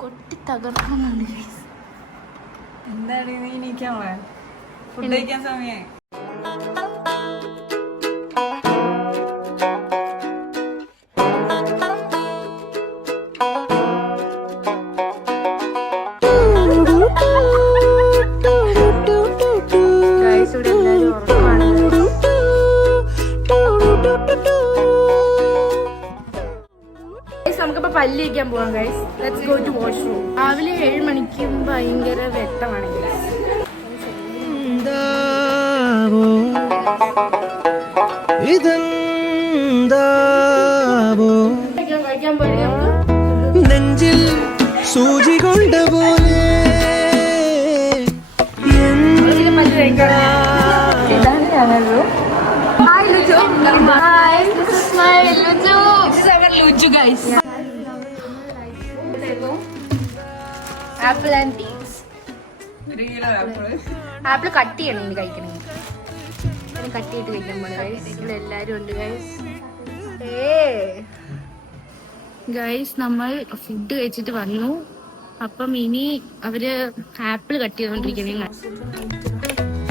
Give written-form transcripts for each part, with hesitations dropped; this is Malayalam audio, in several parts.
കൊട്ടി തകർക്കുന്നുണ്ട്. എന്താണ് നീ നീക്കാമോ? ഫുഡ് കഴിക്കാൻ സമയമായി. നമുക്കിപ്പോ പല്ല് കഴിക്കാൻ പോവാം guys. Let's go to washroom. രാവിലെ 7 മണിക്കും ഭയങ്കര വെട്ടമാണ് ഗൈസ്. നെഞ്ചിൽ സൂചി കൊണ്ട പോലെ ഇതാണ് ഞങ്ങളു. Hi Luju. Hi, this is my Luju. This is our Luju guys. Apple and peas. Apple cut ചെയ്യണം ഇനി കഴിക്കണമെങ്കിൽ. കട്ട് ചെയ്തിട്ട് കഴിക്കാൻ പോണ ഗൈസ്. ഇവിടെ എല്ലാരും ഉണ്ട് ഗൈസ്. ഗൈസ് നമ്മൾ ഫുഡ് കഴിച്ചിട്ട് വന്നു. അപ്പം ഇനി അവര് ആപ്പിൾ കട്ട് ചെയ്തോണ്ടിരിക്കണേ.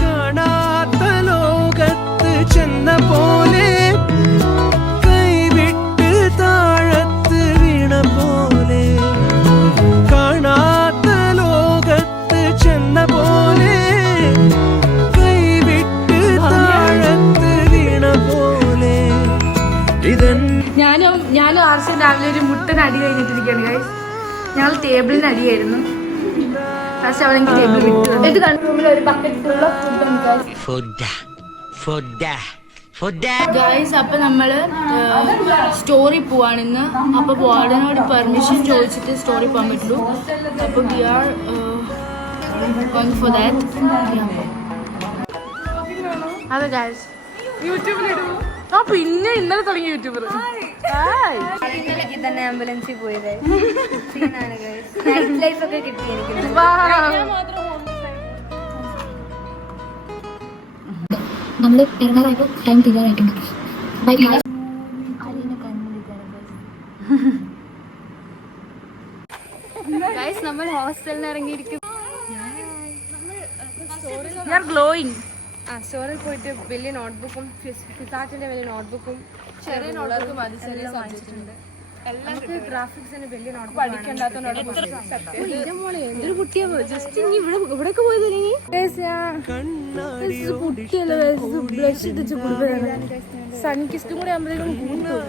കാണാത്ത ലോകത്ത് ചെന്ന പോലെ കൈവിട്ട് താഴത്ത് വീണ പോലെ കാണാത്ത ലോകത്ത് ചെന്ന പോലെ കൈവിട്ട് താഴത്ത് വീണ പോലെ ഞാനും ആർസിയും രാവിലെ ഒരു മുട്ടൻ അടി കഴിഞ്ഞിട്ടിരിക്കുകയാണ് ഗൈസ്. ഞങ്ങൾ ടേബിളിന് അടിയായിരുന്നു. പക്ഷെ അവനെങ്കിൽ ടേബിൾ വിട്ടു. ഇത് കണ്ട റൂമിൽ ഒരു bucket full of food guys. അപ്പൊ നമ്മള് സ്റ്റോറി പോവാണിന്ന്. അപ്പൊ വാർഡനോട് പെർമിഷൻ ചോദിച്ചിട്ട് സ്റ്റോറി പോകാൻ പറ്റുള്ളൂ. അപ്പൊ we are going for that. അതെ ഗൈസ്, യൂട്യൂബിലിടും. ആ പിന്നെ ഇന്നലെ തുടങ്ങിയ യൂട്യൂബർ. ഇന്നലേക്ക് തന്നെ ആംബുലൻസിൽ പോയത് നൈറ്റ് ലൈഫ് ഒക്കെ കിട്ടി എനിക്ക്. നമ്മള് ഇറങ്ങാറായപ്പോ ടൈം തീരാറായിട്ടുണ്ട്. നമ്മൾ ഹോസ്റ്റലിൽ ഇറങ്ങിയിരിക്കും. സ്റ്റോറിൽ പോയിട്ട് വലിയ നോട്ട്ബുക്കും ഫിസാറ്റിന്റെ വലിയ നോട്ട്ബുക്കും ചെറിയ നോട്ട്ബുക്കും നമുക്ക് ഗ്രാഫിക്സിന് വലിയ നോട്ട്ബുക്ക് പഠിക്കണ്ടാത്ത എന്തൊരു കുട്ടിയാ. ജസ്റ്റ് ഇനി ഇവിടെയൊക്കെ പോയത് കുട്ടിയല്ല ബ്ലഷ് ഇട്ടിച്ച് കൊടുക്കുകയാണ്. സൺകിസ്റ്റും കൂടെ ആകുമ്പോഴേക്കും കൂട്ടും.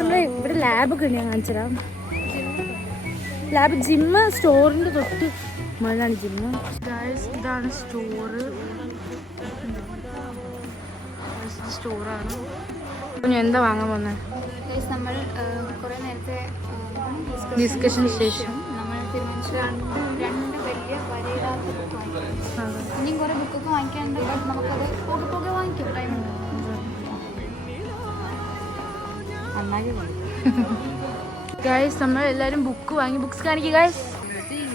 നമ്മളെ ഇവിടെ ലാബൊക്കെ ഉണ്ട്. ഞാൻ കാണിച്ചുതരാം. ലാബ് ജിമ്മ് സ്റ്റോറിന്റെ തൊട്ട് മുകളിലാണ് ജിമ്മ്. ഇതാണ് സ്റ്റോറാണ്. എന്താ വാങ്ങാൻ വന്നേ? നമ്മൾ കുറെ നേരത്തെ ഡിസ്കഷൻ ശേഷം നമ്മൾ തീരുമാനിച്ചു 2 വലിയ വരയിടാത്ത ബുക്ക് വാങ്ങിക്കാം. ഇനിയും കുറെ ബുക്കൊക്കെ വാങ്ങിക്കാനുണ്ട്. ബട്ട് നമുക്കത് പോകെ പോകെ വാങ്ങിക്കും. ടൈമുണ്ട്. ഗൈസ് നമ്മൾ എല്ലാവരും ബുക്ക് വാങ്ങി. ബുക്സ് കാണിക്കുക guys.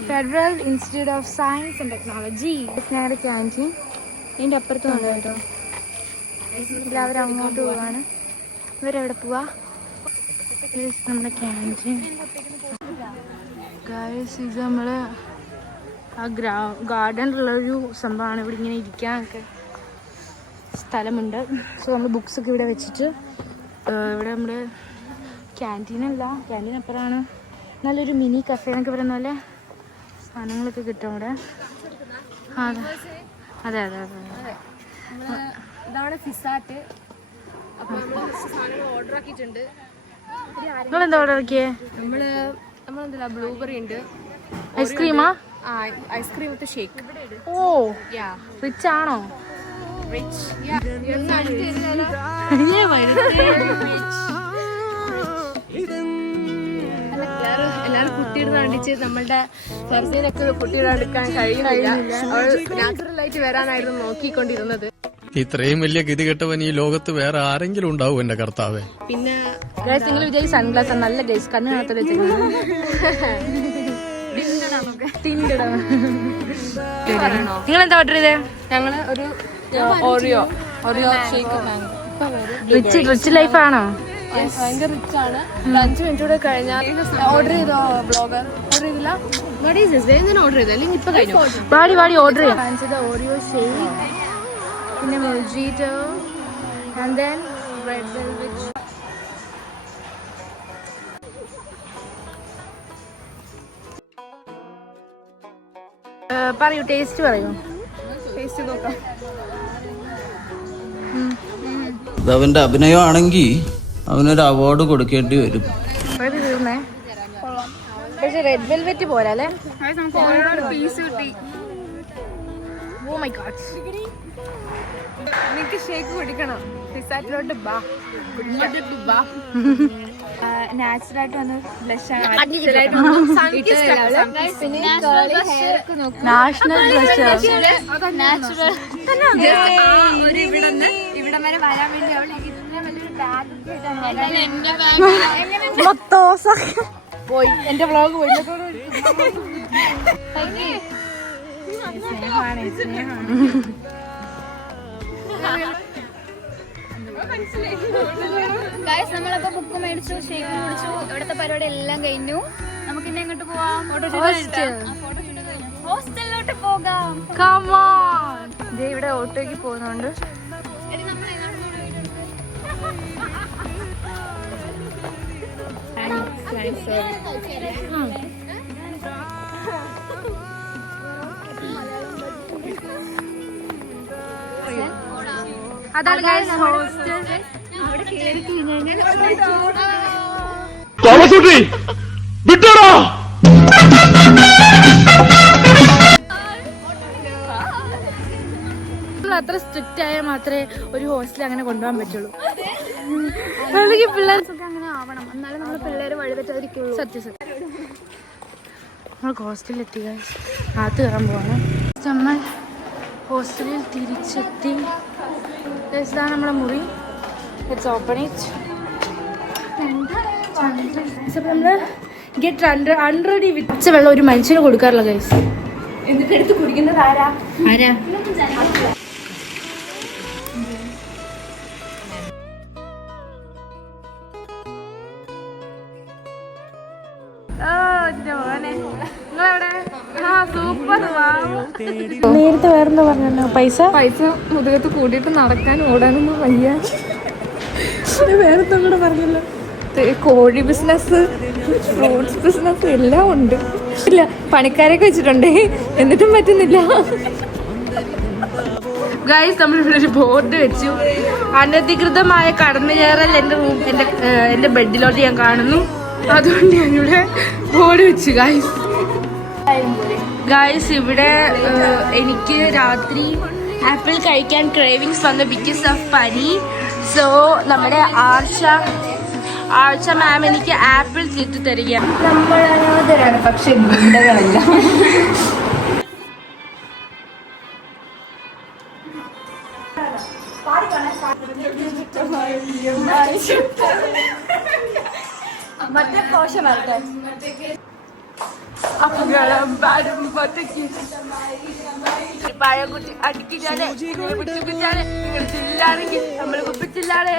Federal institute of science and technology. ഞങ്ങളുടെ ക്യാൻറ്റീൻ ഇതിൻ്റെ അപ്പുറത്ത് ഉണ്ട് കേട്ടോ. എല്ലാവരും അങ്ങോട്ട് പോവാണ്. ഇവരെവിടെ പോവാ? നമ്മുടെ ക്യാൻറ്റീൻ ഗൈസ്. ഇത് നമ്മൾ ആ ഗാർഡനിലുള്ളൊരു സംഭവമാണ്. ഇവിടെ ഇങ്ങനെ ഇരിക്കാനൊക്കെ സ്ഥലമുണ്ട്. സോ നമ്മൾ ബുക്സൊക്കെ ഇവിടെ വെച്ചിട്ട് ഇവിടെ നമ്മുടെ ക്യാൻറ്റീനല്ല, ക്യാൻറ്റീൻ അപ്പുറമാണ്. നല്ലൊരു മിനി കഫേ എന്നൊക്കെ പറയുന്ന പോലെ സാധനങ്ങളൊക്കെ കിട്ടും ഇവിടെ. അതെ അതെ അതെ അതെ. ഇതാണ് ഫിസാറ്റ്. അപ്പോൾ നമ്മൾ സാധനങ്ങൾ ഓർഡർ ആക്കിയിട്ടുണ്ട്. നിങ്ങളെന്താ ഓർഡർ ആക്കിയേ? നമ്മളെന്താ ബ്ലൂബെറി ഉണ്ട്. ഐസ്ക്രീമാ? Ice cream with shake. Oh rich ആണോ? റിച്ച്. എല്ലാവരും കുട്ടിയിടുന്ന കണ്ടിച്ച് നമ്മളുടെ ഫെർസീനൊക്കെ കുട്ടിയിടാൻ കഴിയുന്നില്ല. അവൾ നാച്ചുറലായിട്ട് വരാനായിരുന്നു നോക്കിക്കൊണ്ടിരുന്നത്. ഇത്രയും വലിയ ഗതികെട്ടവൻ ഈ ലോകത്ത് വേറെ ആരെങ്കിലും ഉണ്ടാവും എന്റെ കർത്താവേ. പിന്നെ നിങ്ങൾ വിചാരിച്ച സൺഗ്ലാസ് നല്ല ഗൈസ്. കണ്ണ് കാണാത്ത വെച്ചേക്കുന്നത്. നിങ്ങൾ എന്താ ഓർഡർ ചെയ്തേ? ഞങ്ങള് ഒരു ഓറിയോ ഷേക്ക്. റിച്ച് ലൈഫാണോ? ഭയങ്കര റിച്ച് ആണ്. 5 മിനിറ്റ് കൂടെ കഴിഞ്ഞാൽ ഓർഡർ ചെയ്തോ ബ്ലോഗർ? ഓർഡർ ചെയ്തില്ല. ഓർഡർ ചെയ്ത് അല്ലെങ്കിൽ ഇപ്പൊ കഴിഞ്ഞു. വാടി ഓർഡർ ചെയ്യാം. ഓറിയോ ഷേക്ക്, പിന്നെ mojito, and then red velvet. പറയൂ, ടേസ്റ്റ് പറയൂ. ടേസ്റ്റ് നോക്കാം. അവന്റെ അഭിനയമാണെങ്കിൽ അവനൊരു അവാർഡ് കൊടുക്കേണ്ടി വരും. തീർന്നേ. പക്ഷെ റെഡ് വെൽവെറ്റ് പോരല്ലേ? പീസ് കിട്ടി. Oh my god. എനിക്ക് ഷേക്ക് കുടിക്കണം. റിസാർട്ടിലോട്ട് ബാ. നാച്ചുറലായിട്ട് വന്ന് ബ്ലഷ് ആണ്. നാഷണൽ ഇവിടം വരെ വരാൻ വേണ്ടി അവൾ പോയി. എന്റെ വ്ളോഗ് പോയി. ഗൈസ് നമ്മളപ്പോ ബുക്ക് മേടിച്ചു, ഷേക്ക് കുടിച്ചു, ഇവിടുത്തെ പരിപാടി എല്ലാം കഴിഞ്ഞു. നമുക്ക് ഇനി എങ്ങോട്ട് പോവാം? ഹോസ്റ്റലിലോട്ട് പോകാം. Come on. ദേ ഇവിടെ ഓട്ടോയ്ക്ക് പോകുന്നുണ്ട്. അതാണ് ഗൈസ് ഹോസ്റ്റൽ. അവിടെ കയറി കഴിഞ്ഞാൽ തോമസുട്ടി വിട്ടോടാ. അത്ര സ്ട്രിക്റ്റ് ആയാൽ മാത്രമേ ഒരു ഹോസ്റ്റലിൽ അങ്ങനെ കൊണ്ടുപോകാൻ പറ്റുള്ളൂ. അല്ലെങ്കിൽ പിള്ളേർക്ക് അങ്ങനെ ആവണം, എന്നാലും നമ്മൾ പിള്ളേര് വഴിതെറ്റാതിരിക്കുള്ളൂ. സത്യം. നമ്മൾ ഹോസ്റ്റലിൽ എത്തി, അകത്ത് കയറാൻ പോവാണ്. നമ്മൾ ഹോസ്റ്റലിൽ തിരിച്ചെത്തി. ഇതാണ് നമ്മുടെ മുറി. Let's open it. നമ്മള് ഗെറ്റ് അൺറെഡി വിച്ച വെള്ളം ഒരു മനുഷ്യന് കൊടുക്കാറില്ല ഗൈസ്. എന്നിട്ട് എടുത്ത് കുടിക്കുന്നത് ആരാ? നേരത്തെ വേറെന്താ പറഞ്ഞല്ലോ? പൈസ മുതുകത്ത് കൂടിയിട്ട് നടക്കാനും ഓടാനൊന്നും വയ്യ. വേറെന്താ കൂടെ പറഞ്ഞല്ലോ? കോഴി ബിസിനസ്, ഫ്രൂട്ട്സ് ബിസിനസ് എല്ലാം ഉണ്ട്. ഇല്ല, പണിക്കാരൊക്കെ വെച്ചിട്ടുണ്ട്, എന്നിട്ടും പറ്റുന്നില്ല. ഗൈസ് നമ്മളിവിടെ ഒരു ബോർഡ് വെച്ചു. അനധികൃതമായ കടന്നുകയറൽ എന്റെ ബെഡിലോട്ട് ഞാൻ കാണുന്നു. അതുകൊണ്ട് ഞാനിവിടെ ബോർഡ് വെച്ചു. ഗൈസ് ഇവിടെ എനിക്ക് രാത്രി ആപ്പിൾ കഴിക്കാൻ ക്രേവിങ്സ് വന്നു ബിക്കോസ് ഓഫ് പനി. സോ നമ്മുടെ ആഴ്ച മാം എനിക്ക് ആപ്പിൾ തിരിച്ചു തരിക. നമ്മൾ അനാഥരാണ്, പക്ഷെ ഗുണ്ടകളല്ല. മറ്റേ പോഷൻ ആട്ടെ. പഴകുട്ടി അടിക്കില്ലാതെ പിടിച്ചില്ലാണെങ്കിൽ നമ്മൾ കുപ്പിച്ചില്ലാതെ